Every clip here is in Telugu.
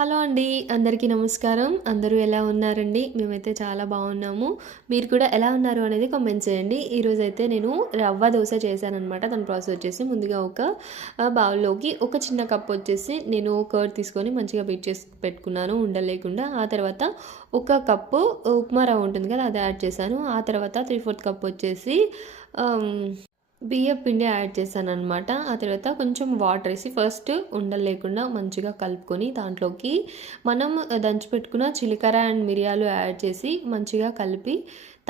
హలో అండి. అందరికీ నమస్కారం. అందరూ ఎలా ఉన్నారండి? మేమైతే చాలా బాగున్నాము. మీరు కూడా ఎలా ఉన్నారు అనేది కామెంట్ చేయండి. ఈరోజైతే నేను రవ్వ దోస చేశాననమాట. దాని ప్రాసెస్ వచ్చేసి ముందుగా ఒక బౌల్‌లోకి ఒక చిన్న కప్ వచ్చేసి నేను కర్డ్ తీసుకొని మంచిగా బీట్ చేసి పెట్టుకున్నాను ఉండలు లేకుండా. ఆ తర్వాత ఒక కప్పు ఉప్మా రవ్వ ఉంటుంది కదా! అది యాడ్ చేశాను. ఆ తర్వాత 3/4 కప్ వచ్చేసి ఆహ్ బియ్యపు పిండి యాడ్ చేశాననమాట. ఆ తర్వాత కొంచెం వాటర్ ఏసి ఫస్ట్ ఉండలు లేకుండా మంచిగా కలుపుకొని దాంట్లోకి మనం దంచిపెట్టుకున్న జీలకర్ర అండ్ మిరియాలు యాడ్ చేసి మంచిగా కలిపి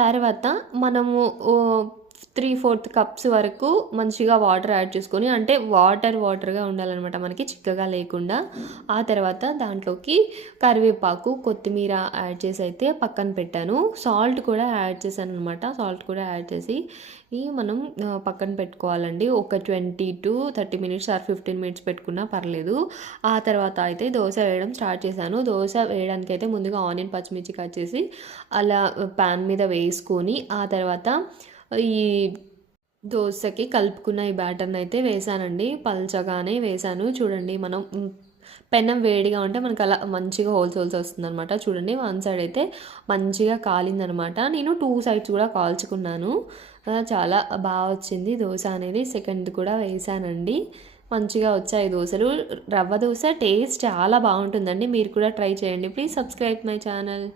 తర్వాత మనము 3/4 కప్స్ వరకు మంచిగా వాటర్ యాడ్ చేసుకొని అంటే వాటర్గా ఉండాలన్నమాట మనకి చిక్కగా లేకుండా. ఆ తర్వాత దాంట్లోకి కరివేపాకు, కొత్తిమీర యాడ్ చేసి అయితే పక్కన పెట్టాను. సాల్ట్ కూడా యాడ్ చేశాను అనమాట. సాల్ట్ కూడా యాడ్ చేసి మనం పక్కన పెట్టుకోవాలండి. ఒక 20-30 మినిట్స్ ఆర్ 15 మినిట్స్ పెట్టుకున్నా పర్లేదు. ఆ తర్వాత అయితే దోశ వేయడం స్టార్ట్ చేశాను. దోశ వేయడానికైతే ముందుగా ఆనియన్, పచ్చిమిర్చి కట్ చేసి అలా పాన్ మీద వేసుకొని ఆ తర్వాత ఈ దోసకి కలుపుకున్న ఈ బ్యాటర్ని అయితే వేసానండి. పల్చగానే వేసాను. చూడండి మనం పెనం వేడిగా ఉంటే మనకు అలా మంచిగా హోల్స్ వస్తుందనమాట. చూడండి వన్ సైడ్ అయితే మంచిగా కాలిందనమాట. నేను 2 సైడ్స్ కూడా కాల్చుకున్నాను. చాలా బాగా వచ్చింది దోశ అనేది. సెకండ్ కూడా వేసానండి. మంచిగా వచ్చాయి దోశలు. రవ్వ దోశ టేస్ట్ చాలా బాగుంటుందండి. మీరు కూడా ట్రై చేయండి. Please subscribe my channel.